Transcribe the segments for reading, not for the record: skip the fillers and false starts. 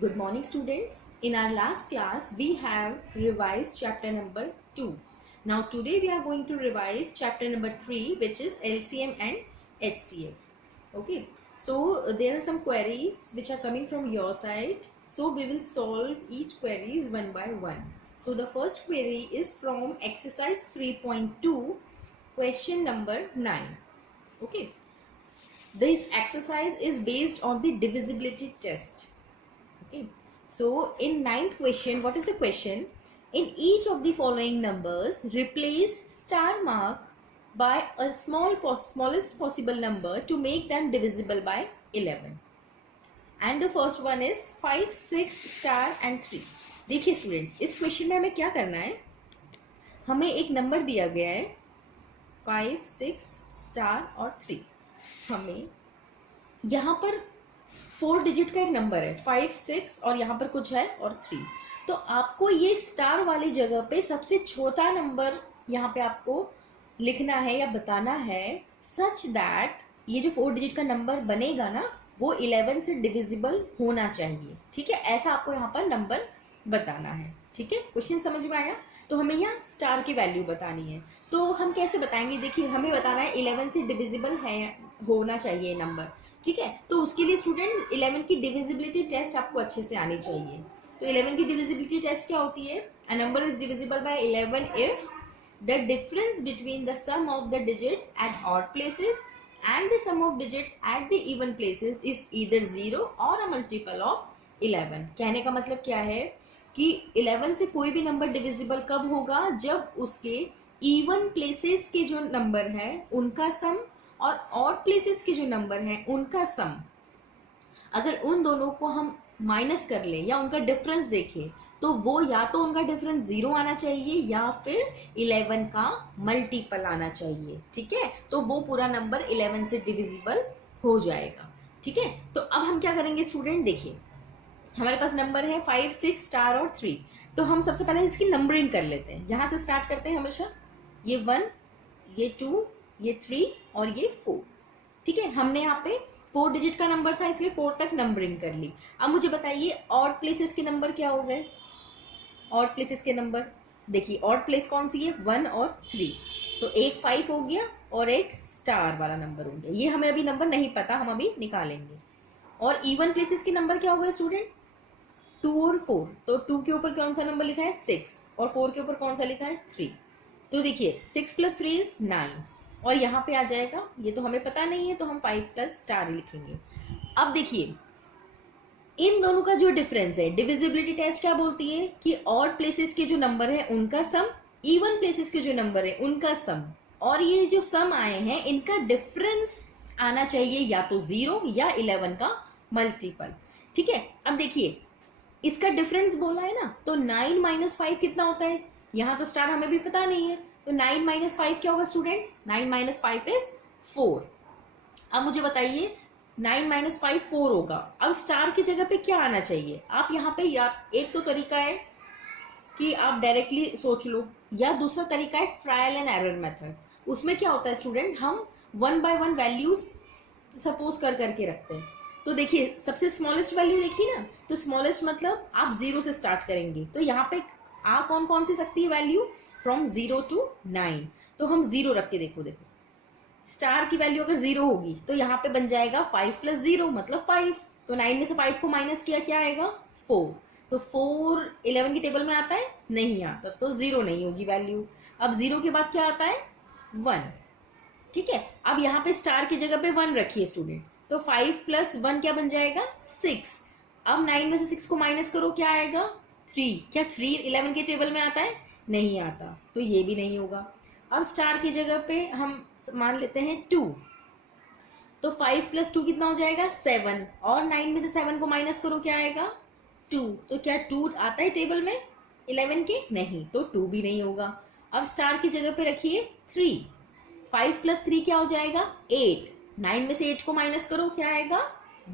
Good morning, students. In our last class, we have revised chapter number 2. Now, today we are going to revise chapter number 3, which is LCM and HCF. Okay. So, there are some queries which are coming from your side. So, we will solve each queries one by one. So, the first query is from exercise 3.2, question number 9. Okay. This exercise is based on the divisibility test. Okay, so in ninth question, what is the question? In each of the following numbers, replace star mark by a smallest possible number to make them divisible by 11. And the first one is 5, 6, star and 3. देखिए students, इस question में हमें क्या करना है? हमें एक number दिया गया है 5, 6, स्टार और 3. हमें यहाँ पर 4 डिजिट का एक नंबर है 5, 6 और यहाँ पर कुछ है और 3. तो आपको ये स्टार वाली जगह पे सबसे छोटा नंबर यहाँ पे आपको लिखना है या बताना है, सच दैट ये जो 4 डिजिट का नंबर बनेगा ना वो 11 से डिविजिबल होना चाहिए. ठीक है, ऐसा आपको यहाँ पर नंबर बताना है. ठीक है, क्वेश्चन समझ में आया? तो हमें यहाँ स्टार की वैल्यू बतानी है. तो हम कैसे बताएंगे? देखिए, हमें बताना है 11 से डिविजिबल है होना चाहिए नंबर. ठीक है, तो उसके लिए स्टूडेंट्स 11 की डिविजिबिलिटी टेस्ट आपको अच्छे से आनी चाहिए. तो 11 की डिविजिबिलिटी टेस्ट क्या होती है? A number is divisible by 11 if the difference between the sum of the digits at odd places and the sum of digits at the even places is either 0 और अ मल्टीपल ऑफ 11. कहने का मतलब क्या है कि 11 से कोई भी नंबर डिविजिबल कब होगा? जब उसके इवन प्लेसेस के जो नंबर है उनका सम और ऑड प्लेसेस के जो नंबर हैं उनका सम, अगर उन दोनों को हम माइनस कर लें या उनका डिफरेंस देखें तो वो या तो उनका डिफरेंस 0 आना चाहिए या फिर 11 का मल्टीपल आना चाहिए. ठीक है, तो वो पूरा नंबर 11 से डिविजिबल हो जाएगा. ठीक है, तो अब हम क्या करेंगे स्टूडेंट? देखिए, हमारे पास नंबर है 5, 6, स्टार और 3. तो हम सबसे पहले इसकी नंबरिंग कर लेते हैं. यहां से स्टार्ट करते हैं हमेशा. ये 1, ये 2, ये 3 और ये 4. ठीक है, हमने यहाँ पे 4 डिजिट का नंबर था इसलिए 4 तक नंबरिंग कर ली. अब मुझे बताइए ऑड प्लेसेस के नंबर क्या हो गए? ऑड प्लेसेस के नंबर देखिए, ऑड प्लेस कौन सी है? 1 और 3. तो एक 5 हो गया और एक स्टार वाला नंबर हो गया. ये हमें अभी नंबर नहीं पता, हम अभी निकालेंगे. और इवन प्लेसेस के नंबर क्या हो गए स्टूडेंट? 2 और 4. तो 2 के ऊपर कौन सा नंबर लिखा है? 6 और 4 के ऊपर कौन सा लिखा है? 3. तो देखिए 6 + 3 इज 9 और यहाँ पे आ जाएगा, ये तो हमें पता नहीं है तो हम 5 प्लस स्टार लिखेंगे. अब देखिए इन दोनों का जो डिफरेंस है, डिविजिबिलिटी टेस्ट क्या बोलती है कि ऑड प्लेसेस के जो नंबर है उनका सम, इवन प्लेसेस के जो नंबर है उनका सम, और ये जो सम आए हैं इनका डिफरेंस आना चाहिए या तो 0 या 11 का मल्टीपल. ठीक है, अब देखिए इसका डिफरेंस बोला है ना, तो 9 - 5 कितना होता है? यहाँ तो स्टार हमें भी पता नहीं है, तो 9 - 5 क्या होगा स्टूडेंट? 9 - 5 इज 4. अब मुझे बताइए 9 - 5 4 होगा. अब स्टार की जगह पे क्या आना चाहिए? आप यहाँ पे या एक तो तरीका है कि आप डायरेक्टली सोच लो, या दूसरा तरीका है ट्रायल एंड एरर मेथड. उसमें क्या होता है स्टूडेंट, हम 1 by 1 वैल्यूज सपोज कर करके रखते हैं. तो देखिए सबसे स्मॉलेस्ट वैल्यू देखिए ना, तो स्मॉलेस्ट मतलब आप 0 से स्टार्ट करेंगे. तो यहाँ पे आ कौन सी सकती है वैल्यू? From 0 to 9. तो हम 0 रख के देखो स्टार की वैल्यू अगर 0 होगी तो यहाँ पे बन जाएगा 5 + 0 मतलब 5. तो 9 में से 5 को माइनस किया, क्या आएगा? 4. तो 4 11 की टेबल में आता है? नहीं आता, तो 0 नहीं होगी वैल्यू. अब 0 के बाद क्या आता है? 1. ठीक है, अब यहाँ पे स्टार की जगह पे 1 रखिए स्टूडेंट. तो 5 + 1 क्या बन जाएगा? 6. अब 9 में से 6 को माइनस करो, क्या आएगा? 3. क्या 3 11 के टेबल में आता है? नहीं आता, तो ये भी नहीं होगा. अब स्टार की जगह पे हम मान लेते हैं 2. तो 5 + 2 कितना हो जाएगा? 7. और 9 में से 7 को माइनस करो, क्या आएगा? 2. तो क्या 2 आता है टेबल में 11 के? नहीं, तो 2 भी नहीं होगा. अब स्टार की जगह पे रखिए 3. 5 + 3 क्या हो जाएगा? 8. 9 में से 8 को माइनस करो, क्या आएगा?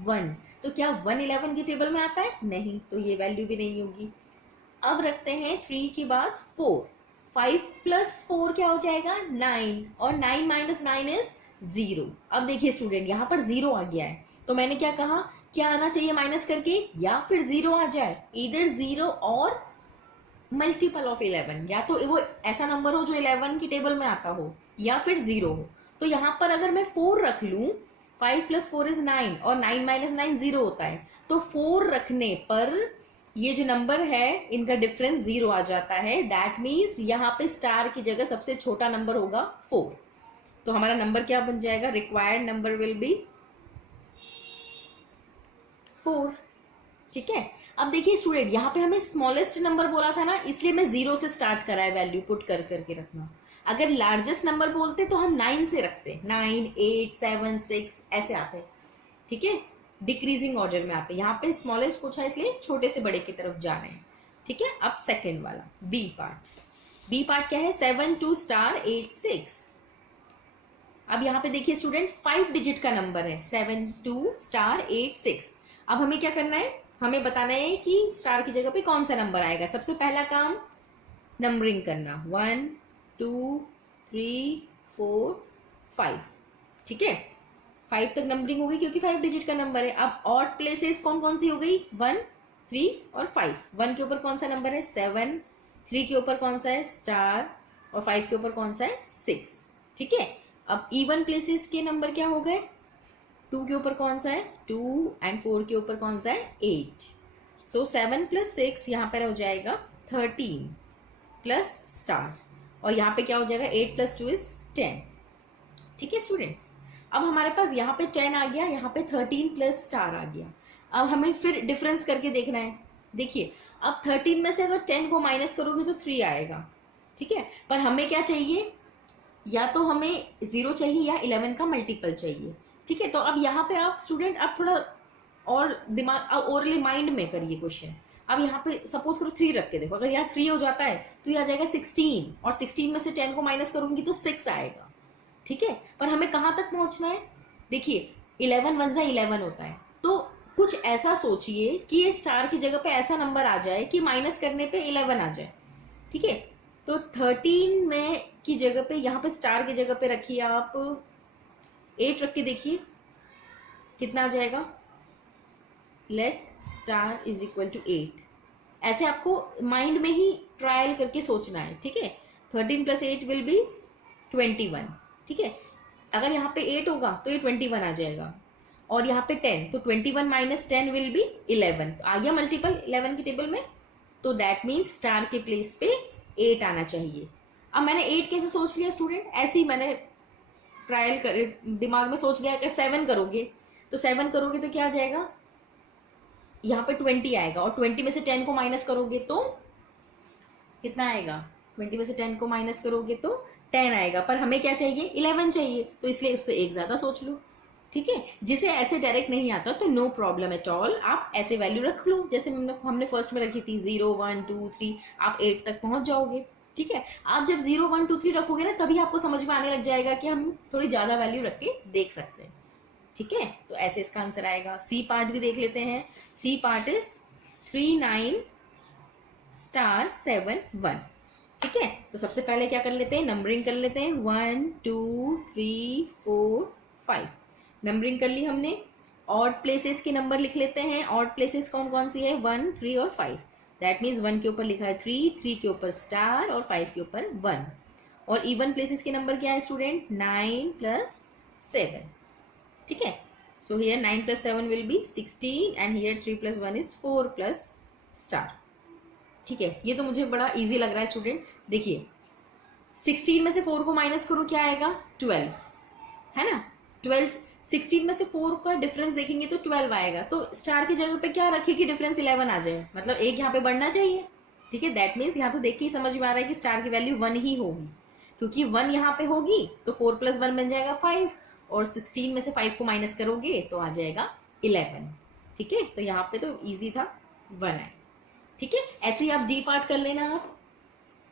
1. तो क्या 1 11 की टेबल में आता है? नहीं, तो ये वैल्यू भी नहीं होगी. अब रखते हैं 3 के बाद 4. 5 + 4 क्या हो जाएगा? 9. और 9 - 9 इज 0. अब देखिए स्टूडेंट यहाँ पर 0 आ गया है, तो मैंने क्या कहा क्या आना चाहिए माइनस करके, या फिर 0 आ जाए, इधर 0 और मल्टीपल ऑफ 11, या तो वो ऐसा नंबर हो जो 11 की टेबल में आता हो या फिर 0 हो। तो यहां पर अगर मैं 4 रख लूं, 5 + 4 = 9 और 9 - 9 0 होता है, तो 4 रखने पर ये जो नंबर है इनका डिफरेंस 0 आ जाता है। दैट मीन्स यहाँ पे स्टार की जगह सबसे छोटा नंबर होगा 4। तो हमारा नंबर क्या बन जाएगा, रिक्वायर्ड नंबर विल बी 4। ठीक है, अब देखिए स्टूडेंट, यहाँ पे हमें स्मॉलेस्ट नंबर बोला था ना, इसलिए मैं 0 से स्टार्ट करा है वैल्यू पुट कर करके रखना। अगर लार्जेस्ट नंबर बोलते तो हम 9 से रखते, 9, 8, 7, 6 ऐसे आते। ठीक है, डिक्रीजिंग ऑर्डर में आते। यहाँ पे स्मॉलेस्ट पूछा इसलिए छोटे से बड़े की तरफ जा रहे हैं। ठीक है, अब सेकेंड वाला बी पार्ट। बी पार्ट क्या है, 7 2 * 8 6। अब यहाँ पे देखिए स्टूडेंट, 5 डिजिट का नंबर है, 7 2 * 8 6। अब हमें क्या करना है, हमें बताना है कि स्टार की जगह पे कौन सा नंबर आएगा। सबसे पहला काम नंबरिंग करना, 1 2 3 4 5। ठीक है, 5 तक नंबरिंग होगी क्योंकि 5 डिजिट का नंबर है। अब ऑड प्लेसेस कौन कौन सी हो गई, 1 3 और 5। 1 के ऊपर कौन सा नंबर है, 7। 3 के ऊपर कौन सा है, स्टार। और 5 के ऊपर कौन सा है, 6। ठीक है, अब इवन प्लेसेस के नंबर क्या हो गए, 2 के ऊपर कौन सा है, 2 एंड 4 के ऊपर कौन सा है, 8। सो 7 + 6 यहाँ पर हो जाएगा 13 प्लस स्टार, और यहाँ पे क्या हो जाएगा, 8 + 2 = 10। ठीक है स्टूडेंट्स, अब हमारे पास यहाँ पे 10 आ गया, यहाँ पे 13 प्लस स्टार आ गया। अब हमें फिर डिफरेंस करके देखना है। देखिए, अब 13 में से अगर 10 को माइनस करोगे तो 3 आएगा। ठीक है, पर हमें क्या चाहिए, या तो हमें 0 चाहिए या 11 का मल्टीपल चाहिए। ठीक है, तो अब यहाँ पे आप स्टूडेंट आप थोड़ा और दिमाग ओरली माइंड में करिए क्वेश्चन। अब यहाँ पे सपोज करो 3 रख के देखो, अगर यहाँ 3 हो जाता है तो ये आ जाएगा 16, और 16 में से 10 को माइनस करूंगी तो 6 आएगा। ठीक है, पर हमें कहाँ तक पहुंचना है, देखिए 11 1 11 होता है, तो कुछ ऐसा सोचिए कि ये स्टार की जगह पे ऐसा नंबर आ जाए कि माइनस करने पे 11 आ जाए। ठीक है, तो 13 में की जगह पे यहाँ पे स्टार की जगह पे रखिए आप 8 रख के देखिए कितना आ जाएगा, लेट स्टार = 8। ऐसे आपको माइंड में ही ट्रायल करके सोचना है। ठीक है, 13 + 8 विल बी 21। ठीक है, अगर यहाँ पे 8 होगा तो ये 21 आ जाएगा, और यहाँ पे 10, तो 21 - 10 विल बी 11। आ गया मल्टीपल 11 की टेबल में, तो दैट मीन्स स्टार के प्लेस पे 8 आना चाहिए। अब मैंने 8 कैसे सोच लिया स्टूडेंट, ऐसे ही मैंने ट्रायल कर दिमाग में सोच लिया कि 7 करोगे, तो 7 करोगे तो क्या आ जाएगा, यहाँ पे 20 आएगा, और 20 में से 10 को माइनस करोगे तो कितना आएगा, 20 में से 10 को माइनस करोगे तो 10 आएगा। पर हमें क्या चाहिए, 11 चाहिए, तो इसलिए उससे एक ज्यादा सोच लो। ठीक है, जिसे ऐसे डायरेक्ट नहीं आता तो नो प्रॉब्लम एट ऑल, आप ऐसे वैल्यू रख लो जैसे हमने फर्स्ट में रखी थी, 0 1 2 3, आप 8 तक पहुंच जाओगे। ठीक है, आप जब 0 1 2 3 रखोगे ना, तभी आपको समझ में आने लग जाएगा कि हम थोड़ी ज्यादा वैल्यू रख के देख सकते हैं। ठीक है, तो ऐसे इसका आंसर आएगा। सी पार्ट भी देख लेते हैं। C part is 3 9 * 7 1। ठीक है, तो सबसे पहले क्या कर लेते हैं, नंबरिंग कर लेते हैं, 1 2 3 4 5। नंबरिंग कर ली हमने। ऑड प्लेसेस के नंबर लिख लेते हैं। ऑड प्लेसेस कौन कौन सी है, 1 3 और 5। दैट मीन्स 1 के ऊपर लिखा है 3, 3 के ऊपर स्टार और 5 के ऊपर 1। और इवन प्लेसेस के नंबर क्या है स्टूडेंट, 9 + 7। ठीक है, so here 9 + 7 will be 16, and here 3 + 1 = 4 plus star. ठीक है, ये तो मुझे बड़ा इजी लग रहा है स्टूडेंट। देखिए 16 में से 4 को माइनस करो, क्या आएगा, 12, है ना। 12, 16 में से 4 का डिफरेंस देखेंगे तो 12 आएगा, तो स्टार की जगह पे क्या रखे कि डिफरेंस 11 आ जाए, मतलब एक यहाँ पे बढ़ना चाहिए। ठीक है, दैट मीन्स यहाँ तो देख के ही समझ में आ रहा है कि स्टार की वैल्यू 1 ही होगी, क्योंकि 1 यहाँ पे होगी तो 4 + 1 बन जाएगा 5, और 16 में से 5 को माइनस करोगे तो आ जाएगा 11। ठीक है, तो यहाँ पे तो इजी था, 1 है। ठीक है, ऐसे ही आप डी पार्ट कर लेना। आप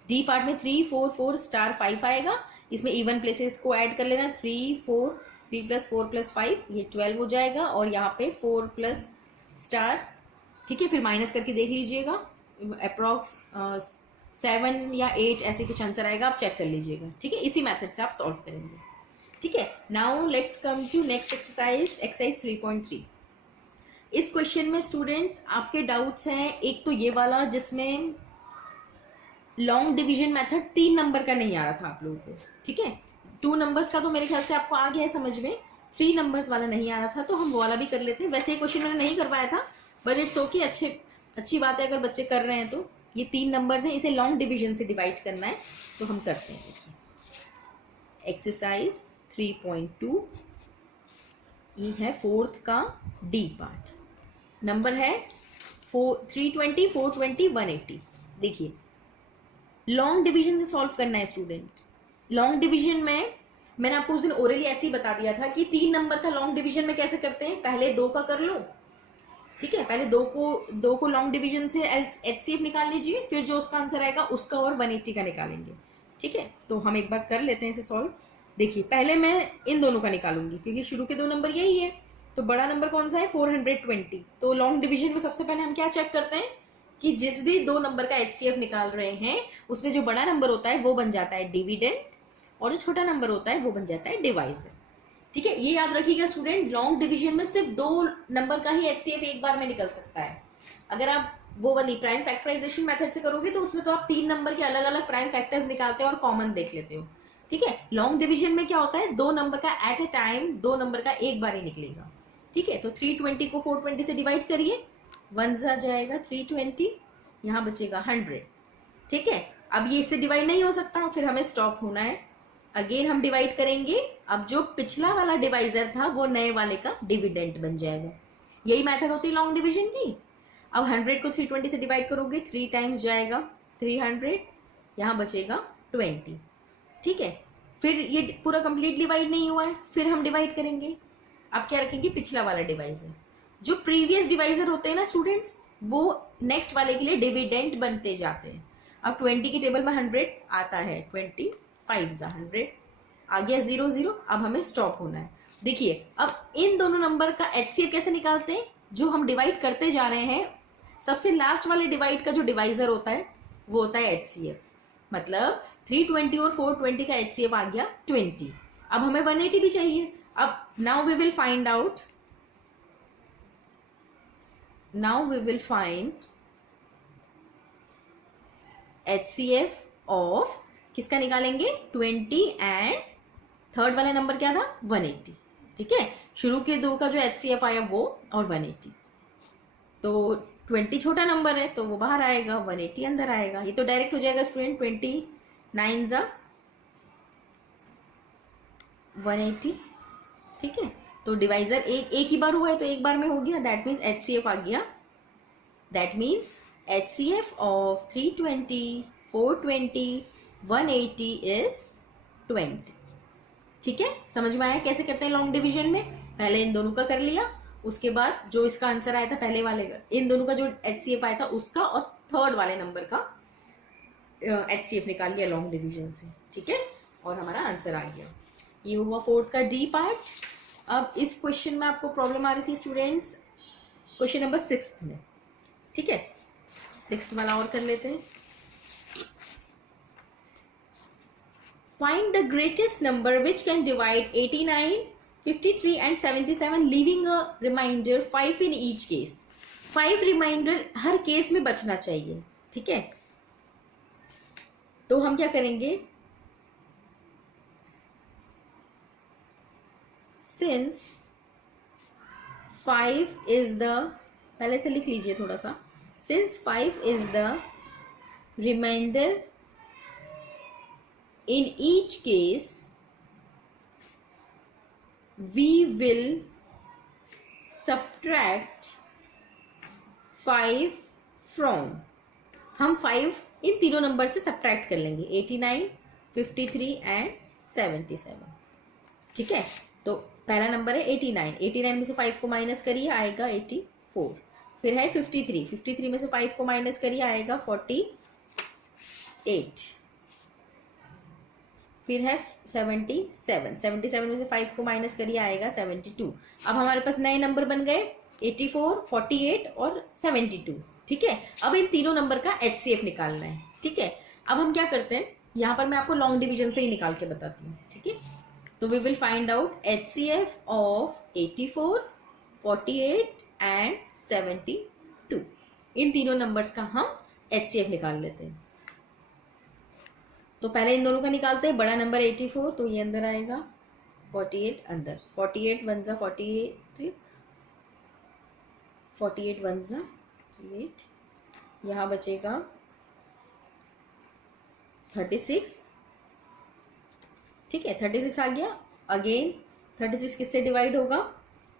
डी पार्ट में 3 4 4 * 5 आएगा, इसमें इवन प्लेसेस को ऐड कर लेना, 3 4 3 + 4 + 5 ये 12 हो जाएगा, और यहाँ पे 4 प्लस स्टार। ठीक है, फिर माइनस करके देख लीजिएगा, अप्रॉक्स 7 या 8 ऐसे कुछ आंसर आएगा, आप चेक कर लीजिएगा। ठीक है, इसी मेथड से आप सॉल्व करेंगे। ठीक है, now let's come to next exercise, exercise 3.3। इस क्वेश्चन में स्टूडेंट्स आपके डाउट्स हैं, एक तो ये वाला जिसमें लॉन्ग डिवीजन मेथड 3 नंबर का नहीं आ रहा था आप लोगों को, ठीक है। 2 नंबर्स का तो मेरे ख्याल से आपको आ गया है समझ में, 3 नंबर्स वाला नहीं आ रहा था, तो हम वो वाला भी कर लेते हैं। वैसे ये क्वेश्चन मैंने नहीं करवाया था, बट इट्स ओके, अच्छी बात है अगर बच्चे कर रहे हैं तो। ये 3 नंबर्स हैं, इसे लॉन्ग डिवीजन से डिवाइड करना है, तो हम करते हैं। देखिए एक्सरसाइज 3.2, ये है 4th का डी पार्ट। नंबर है 320, 420, 180। देखिए लॉन्ग डिवीजन से सॉल्व करना है स्टूडेंट। लॉन्ग डिवीजन में मैंने आपको उस दिन ओरली ऐसे ही बता दिया था कि 3 नंबर का लॉन्ग डिवीजन में कैसे करते हैं, पहले 2 का कर लो, ठीक है। पहले 2 को लॉन्ग डिवीजन से एचसीएफ निकाल लीजिए, फिर जो उसका आंसर आएगा उसका और 180 का निकालेंगे, ठीक है। तो हम एक बार कर लेते हैं इसे सॉल्व। देखिए पहले मैं इन दोनों का निकालूंगी क्योंकि शुरू के 2 नंबर यही है। तो बड़ा नंबर कौन सा है, 420। तो लॉन्ग डिवीजन में सबसे पहले हम क्या चेक करते हैं कि जिस भी 2 नंबर का एचसीएफ निकाल रहे हैं उसमें जो बड़ा नंबर होता है वो बन जाता है डिविडेंड, और जो छोटा नंबर होता है वो बन जाता है डिवाइजर, ठीक है। ये याद रखिएगा स्टूडेंट, लॉन्ग डिवीजन में सिर्फ 2 नंबर का ही एचसीएफ एक बार में निकल सकता है। अगर आप वो वाली प्राइम फैक्टराइजेशन मेथड से करोगे तो उसमें तो आप 3 नंबर के अलग अलग प्राइम फैक्टर्स निकालते हो और कॉमन देख लेते हो, ठीक है। लॉन्ग डिवीजन में क्या होता है, 2 नंबर का एट ए टाइम 2 नंबर का एक बार ही निकलेगा, ठीक है। तो 320 को 420 से डिवाइड करिए, 1 जा जाएगा 320, यहाँ बचेगा 100, ठीक है। अब ये इससे डिवाइड नहीं हो सकता, फिर हमें स्टॉप होना है। अगेन हम डिवाइड करेंगे, अब जो पिछला वाला डिवाइजर था वो नए वाले का डिविडेंट बन जाएगा। यही मेथड होती है लॉन्ग डिवीजन की। अब 100 को 320 से डिवाइड करोगे, 3 टाइम्स जाएगा 300, यहाँ बचेगा 20, ठीक है। फिर ये पूरा कंप्लीट डिवाइड नहीं हुआ है, फिर हम डिवाइड करेंगे। अब क्या रखेंगे, पिछला वाला डिवाइजर। जो प्रीवियस डिवाइजर होते हैं ना स्टूडेंट्स, वो नेक्स्ट वाले के लिए डिविडेंट बनते जाते हैं। अब 20 की टेबल में 100 आता है, 25 जा 100, आ गया 0 0। अब हमें स्टॉप होना है। देखिए अब इन दोनों नंबर का एचसीएफ कैसे निकालते हैं, जो हम डिवाइड करते जा रहे हैं सबसे लास्ट वाले डिवाइड का जो डिवाइजर होता है वो होता है एचसीएफ। मतलब 320 और 420 का एचसीएफ आ गया 20। अब हमें 180 भी चाहिए। अब now we will find HCF of, किसका निकालेंगे, 20 एंड थर्ड वाला नंबर क्या था, 180, ठीक है। शुरू के 2 का जो एचसीएफ आया वो और 180, तो 20 छोटा नंबर है तो वो बाहर आएगा, 180 अंदर आएगा। ये तो डायरेक्ट हो जाएगा स्टूडेंट, 29 जा 180, ठीक है। तो डिवाइजर एक ही बार हुआ है तो एक बार में हो गया, दैट मीन्स एचसीएफ आ गया। That means HCF of 320, 420, 180 is 20, ठीक है। समझ में आया कैसे करते हैं लॉन्ग डिवीजन में। पहले इन दोनों का कर लिया, उसके बाद जो इसका आंसर आया था पहले वाले का, इन दोनों का जो एचसीएफ आया था उसका, और थर्ड वाले नंबर का एचसीएफ निकाल लिया लॉन्ग डिवीजन से, ठीक है। और हमारा आंसर आ गया। ये हुआ 4th का डी पार्ट। अब इस क्वेश्चन में आपको प्रॉब्लम आ रही थी स्टूडेंट्स क्वेश्चन नंबर 6 में, ठीक है। 6th वाला और कर लेते हैं। Find the greatest number which can divide 89, 53 and 77 leaving a remainder 5 in each case. 5 remainder हर केस में बचना चाहिए, ठीक है। तो हम क्या करेंगे, since 5 is the, पहले से लिख लीजिए थोड़ा सा, since 5 is the remainder in each case we will subtract 5 from, हम 5 इन तीनों नंबर से सब्ट्रैक्ट कर लेंगे, 89, 53 एंड 77, ठीक है। तो पहला नंबर है 89, 89 में से 5 को माइनस करिए आएगा 84। फिर है 53, 53 में से 5 को माइनस करिए आएगा 48। फिर है 77, 77 में से 5 को माइनस करिए आएगा 72। अब हमारे पास नए नंबर बन गए 84, 48 और 72, ठीक है। अब इन तीनों नंबर का एचसीएफ निकालना है, ठीक है। अब हम क्या करते हैं, यहाँ पर मैं आपको लॉन्ग डिवीजन से ही निकाल के बताती हूँ, ठीक है। तो we will find out HCF of 84, 48 and 72। इन तीनों नंबर्स का हम HCF निकाल लेते हैं। तो पहले इन दोनों का निकालते हैं। बड़ा नंबर 84, तो ये अंदर आएगा, 48 अंदर, 48 वन जा 48, 48 वन जा 8, यहाँ बचेगा 36। ठीक है, 36 आ गया। अगेन 36 किससे डिवाइड होगा,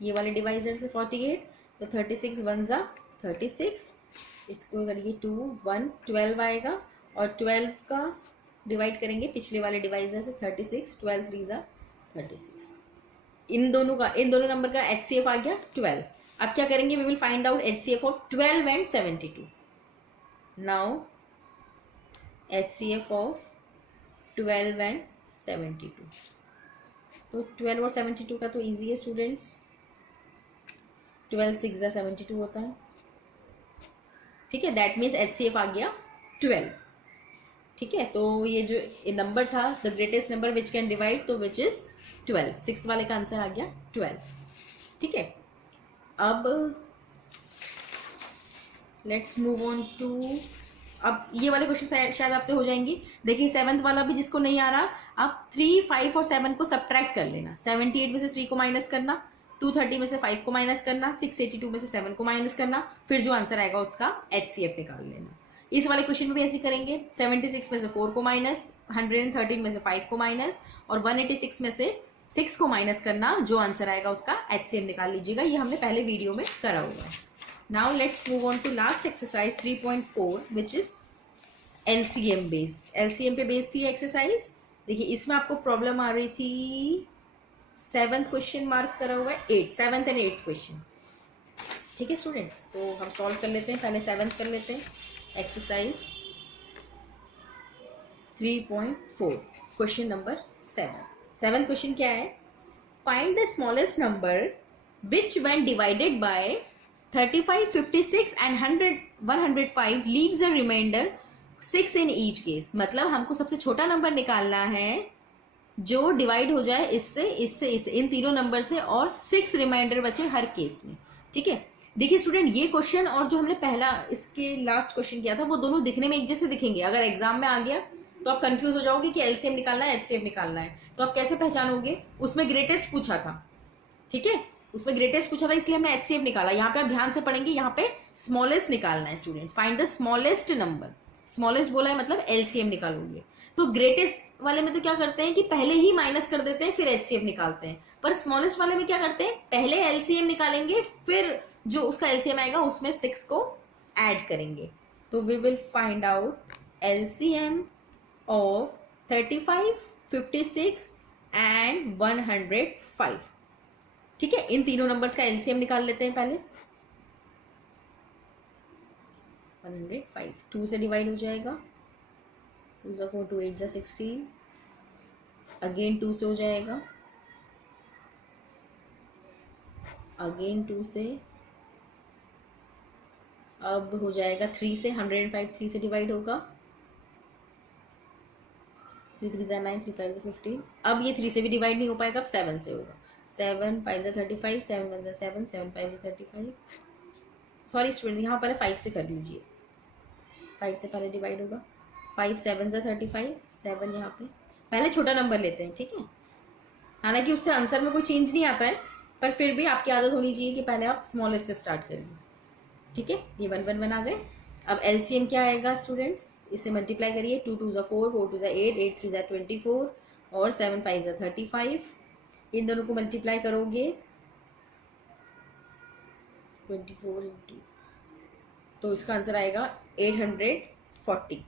ये वाले डिवाइजर से 48, तो 36 वन जा 36, इसको करिए 2 1 12 आएगा, और 12 का डिवाइड करेंगे पिछले वाले डिवाइजर से 36, 12 3 जा 36। इन दोनों नंबर का HCF आ गया 12। अब क्या करेंगे, we will find out HCF of 12 and 72। Now HCF of 12 and 72, तो 12 और 72 का तो इजी है स्टूडेंट्स, 12 6 जा 72 होता है। ठीक है, दैट मीन्स HCF आ गया 12। ठीक है, तो ये जो नंबर था the greatest number which can divide, तो विच इज 12, सिक्स्थ वाले का आंसर आ गया 12। ठीक है, अब लेट्स मूव ऑन टू, अब ये वाले क्वेश्चन शायद आपसे हो जाएंगी। देखिए 7th वाला भी जिसको नहीं आ रहा, आप 3 5 और 7 को सब्ट्रैक्ट कर लेना। 78 में से 3 को माइनस करना, 230 में से 5 को माइनस करना, 682 में से 7 को माइनस करना, फिर जो आंसर आएगा उसका HCF निकाल लेना। इस वाले क्वेश्चन में भी ऐसे करेंगे। 76 में से 4 को माइनस, 113 में से 5 को माइनस, और 186 में से 6 को माइनस करना, जो आंसर आएगा उसका HCF निकाल लीजिएगा। ये हमने पहले वीडियो में करा हुआ है। Now let's move on to last exercise 3.4 which is LCM based। LCM पे बेस्ड थी एक्सरसाइज। देखिए इसमें आपको प्रॉब्लम आ रही थी, 7th क्वेश्चन मार्क करा हुआ है, 7th एंड 8th क्वेश्चन। ठीक है स्टूडेंट्स, तो हम सॉल्व कर लेते हैं। पहले 7th कर लेते हैं। Exercise 3.4 question number 7th question क्या है, find the smallest number which when divided by 35, 56 and 105 leaves a remainder 6 in each case. मतलब हमको सबसे छोटा नंबर निकालना है जो डिवाइड हो जाए इससे, इससे, इससे, इन तीनों नंबर से, और 6 रिमाइंडर बचे हर केस में। ठीक है, देखिए स्टूडेंट ये क्वेश्चन और जो हमने पहला इसके लास्ट क्वेश्चन किया था, वो दोनों दिखने में एक जैसे दिखेंगे। अगर एग्जाम में आ गया तो आप कंफ्यूज हो जाओगे कि LCM निकालना है HCF निकालना है, तो आप कैसे पहचानोगे। उसमें ग्रेटेस्ट पूछा था, ठीक है, उसमें ग्रेटेस्ट पूछा था, इसलिए हमने HCF निकाला। यहाँ पे आप ध्यान से पढ़ेंगे, यहाँ पे स्मॉलेस्ट निकालना है students. Find the smallest number, smallest बोला है मतलब LCM निकालोगे। तो ग्रेटेस्ट वाले में तो क्या करते हैं कि पहले ही माइनस कर देते हैं, फिर HCF निकालते हैं। पर स्मॉलेस्ट वाले में क्या करते हैं, पहले LCM निकालेंगे, फिर जो उसका LCM आएगा उसमें 6 को ऐड करेंगे। तो we will find out LCM of 35, 56 and 105। ठीक है, इन तीनों नंबर्स का LCM निकाल लेते हैं पहले। 105 2 से डिवाइड हो जाएगा, 2 जा 4, 2 8 जा 16, अगेन 2 से हो जाएगा, अगेन 2 से, अब हो जाएगा 3 से। 105 3 से डिवाइड होगा, 3 3 जा 9, 3 5 जा 15। अब ये 3 से भी डिवाइड नहीं हो पाएगा, अब 7 से होगा। 7 5 जा 35, 7 1 जा 7, 7 5 जा 35। सॉरी स्टूडेंट, यहाँ पर 5 से कर लीजिए, 5 से पहले डिवाइड होगा। 5 7 जा 35, 7 यहाँ पे पहले छोटा नंबर लेते हैं। ठीक है, हालांकि उससे आंसर में कोई चेंज नहीं आता है, पर फिर भी आपकी आदत होनी चाहिए कि पहले आप स्मॉलेस्ट से स्टार्ट करिए। ठीक है, ये 1 1 1 आ गए। अब LCM क्या आएगा स्टूडेंट्स, इसे मल्टीप्लाई करिए। 2 2 जा 4, 4 2 जा 8, 8 3 जा 24, और 7 5 जा 35। इन दोनों को मल्टीप्लाई करोगे 24 इंटू, तो इसका आंसर आएगा 840।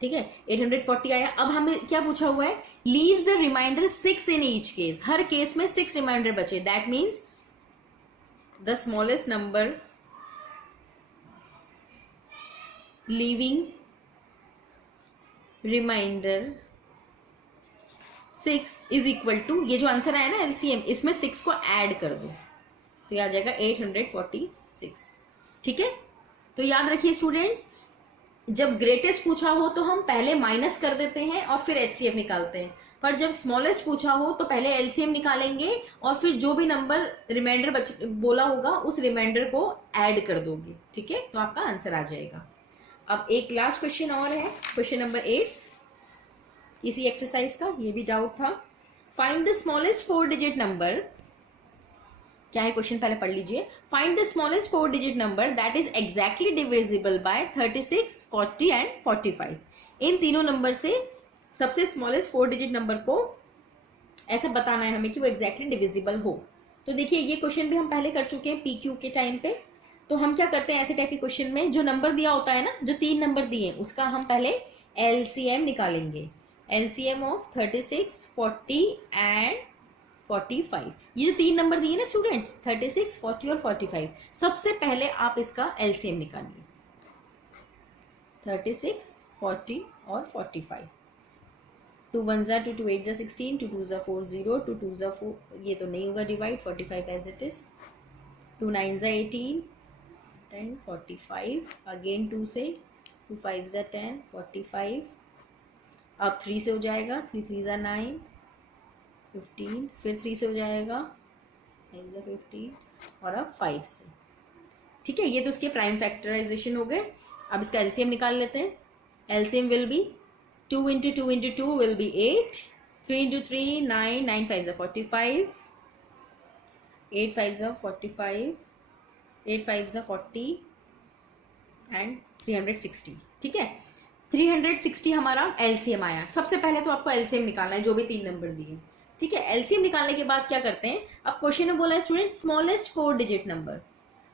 ठीक है, 840 आया। अब हमें क्या पूछा हुआ है, leaves the remainder 6 in each case. हर केस में 6 रिमाइंडर बचे। That means the smallest number leaving remainder 6 is equal to, ये जो आंसर आया ना LCM, इसमें 6 को ऐड कर दो, तो ये आ जाएगा 846। ठीक है, तो याद रखिए स्टूडेंट्स, जब ग्रेटेस्ट पूछा हो तो हम पहले माइनस कर देते हैं और फिर एचसीएफ निकालते हैं, पर जब स्मॉलेस्ट पूछा हो तो पहले एलसीएम निकालेंगे और फिर जो भी नंबर रिमाइंडर बोला होगा उस रिमाइंडर को ऐड कर दोगे। ठीक है, तो आपका आंसर आ जाएगा। अब एक लास्ट क्वेश्चन और है, क्वेश्चन नंबर 8 इसी एक्सरसाइज का, ये भी डाउट था। Find the smallest 4 digit number, क्या है क्वेश्चन पहले पढ़ लीजिए। Find the smallest 4 digit number that is exactly divisible by 36, 40 and 45। इन तीनों नंबर से सबसे स्मॉलेस्ट 4 डिजिट नंबर को ऐसा बताना है हमें कि वो एग्जैक्टली डिविजिबल हो। तो देखिए ये क्वेश्चन भी हम पहले कर चुके हैं पीक्यू के टाइम पे। तो हम क्या करते हैं ऐसे टाइप के क्वेश्चन में, जो नंबर दिया होता है ना, जो 3 नंबर दिए उसका हम पहले एलसीएम निकालेंगे। LCM of 36, 40 and 45। ये जो 3 नंबर दिए ना स्टूडेंट्स, 36, 40 और 45, सबसे पहले आप इसका एलसीएम निकालिए। 36, 40 और 45। 2 1 2 2 8 16, 2 2 4 0, 2 2 4, ये तो नहीं होगा divide, 45 as it is. 2 9 18, 10, 45 again 2 से, 2 5 10, 45। अब 3 से हो जाएगा, 3 3 9, 15, फिर 3 से हो जाएगा, 9 15, और अब 5 से। ठीक है, ये तो उसके प्राइम फैक्टराइजेशन हो गए। अब इसका एलसीएम निकाल लेते हैं। LCM will be 2 into 2 into 2 will be 8, 3 into 3 9, 9 5s are 45, 8 5s are 45, 8 5s are 40 and 360। ठीक है, 360 हमारा एलसीएम आया। सबसे पहले तो आपको एलसीएम निकालना है जो भी 3 नंबर दिए। ठीक है, एलसीएम निकालने के बाद क्या करते हैं, अब क्वेश्चन में बोला है स्टूडेंट स्मॉलेस्ट 4 डिजिट नंबर।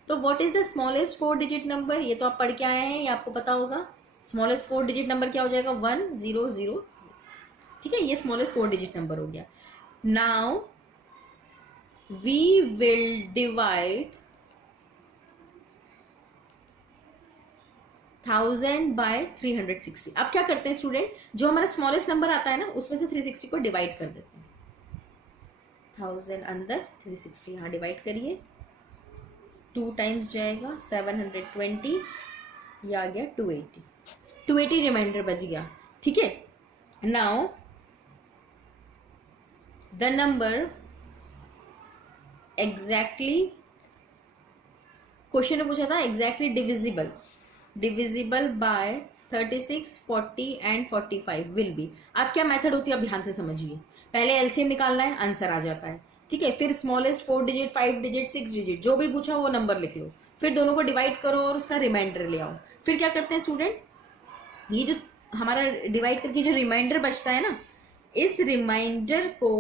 तो what is the smallest 4 digit number, ये तो आप पढ़ के आए हैं, ये आपको पता होगा। स्मॉलेस्ट 4 डिजिट नंबर क्या हो जाएगा, 1 0 0। ठीक है, ये स्मॉलेस्ट 4 डिजिट नंबर हो गया। Now we will divide 1000 by 360। अब क्या करते हैं स्टूडेंट, जो हमारा स्मॉलेस्ट नंबर आता है ना उसमें से 360 को डिवाइड कर देते हैं। 1000 अंदर, 360 यहाँ डिवाइड करिए, 2 टाइम्स जाएगा 720, ये आ गया 280। 280 रिमाइंडर बच गया। ठीक है, now the number exactly, question ने पूछा था exactly divisible by 36, 40 and 45 will be. अब क्या मेथड होती है, अब ध्यान से समझिए। पहले एलसीएम निकालना है, आंसर आ जाता है। ठीक है, फिर स्मॉलेस्ट 4 डिजिट, 5 डिजिट, 6 डिजिट, जो भी पूछा वो नंबर लिख लो, फिर दोनों को डिवाइड करो और उसका रिमाइंडर ले आओ। फिर क्या करते हैं स्टूडेंट, ये जो हमारा डिवाइड करके जो रिमाइंडर बचता है ना, इस रिमाइंडर को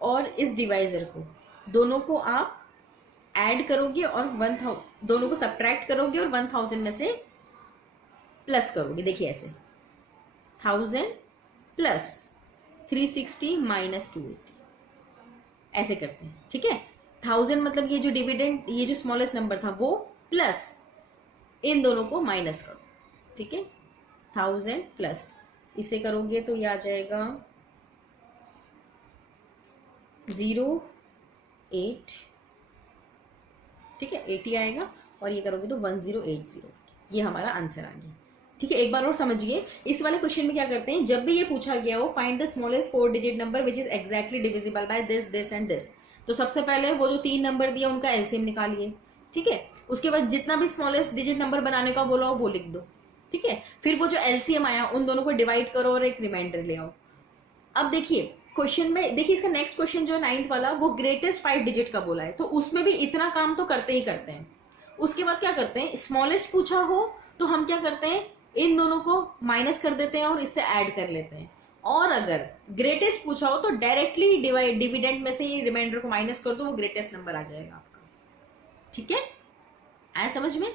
और इस डिवाइजर को दोनों को आप ऐड करोगे और 1000, दोनों को सब्ट्रैक्ट करोगे और 1000 में से प्लस करोगे। देखिए ऐसे 1000 प्लस 360 माइनस 280, ऐसे करते हैं। ठीक है, 1000 मतलब ये जो डिविडेंड, ये जो स्मॉलेस्ट नंबर था वो, प्लस इन दोनों को माइनस करो। ठीक है, 1000 प्लस इसे करोगे तो ये आ जाएगा 08। ठीक है, 80 आएगा और ये करोगे तो 1080। ये हमारा आंसर आ गया। ठीक है, एक बार और समझिए, इस वाले क्वेश्चन में क्या करते हैं, जब भी ये पूछा गया हो find the smallest 4 digit number which is exactly divisible by this this and this, तो सबसे पहले वो जो 3 नंबर दिया उनका एलसीएम निकालिए। ठीक है, उसके बाद जितना भी स्मॉलेस्ट डिजिट नंबर बनाने का बोला हो वो लिख दो। ठीक है, फिर वो जो एलसीएम आया उन दोनों को डिवाइड करो और एक रिमाइंडर ले आओ। अब देखिए क्वेश्चन में, देखिए इसका नेक्स्ट क्वेश्चन जो 9th वाला, वो ग्रेटेस्ट 5 डिजिट का बोला है, तो उसमें भी इतना काम तो करते ही करते हैं। उसके बाद क्या करते हैं, स्मॉलेस्ट पूछा हो तो हम क्या करते हैं, इन दोनों को माइनस कर देते हैं और इससे ऐड कर लेते हैं। और अगर ग्रेटेस्ट पूछा हो तो डायरेक्टली डिविडेंड में से रिमाइंडर को माइनस कर दो, वो ग्रेटेस्ट नंबर आ जाएगा आपका। ठीक है, आया समझ में।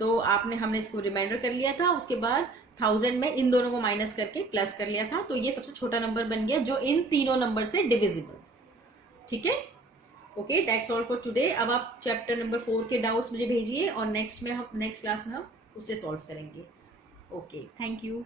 तो हमने इसको रिमाइंडर कर लिया था, उसके बाद 1000 में इन दोनों को माइनस करके प्लस कर लिया था, तो ये सबसे छोटा नंबर बन गया जो इन तीनों नंबर से डिविजिबल। ठीक है, okay, that's all for today. अब आप चैप्टर नंबर 4 के डाउट्स मुझे भेजिए और नेक्स्ट क्लास में हम उससे सॉल्व करेंगे। Okay, thank you.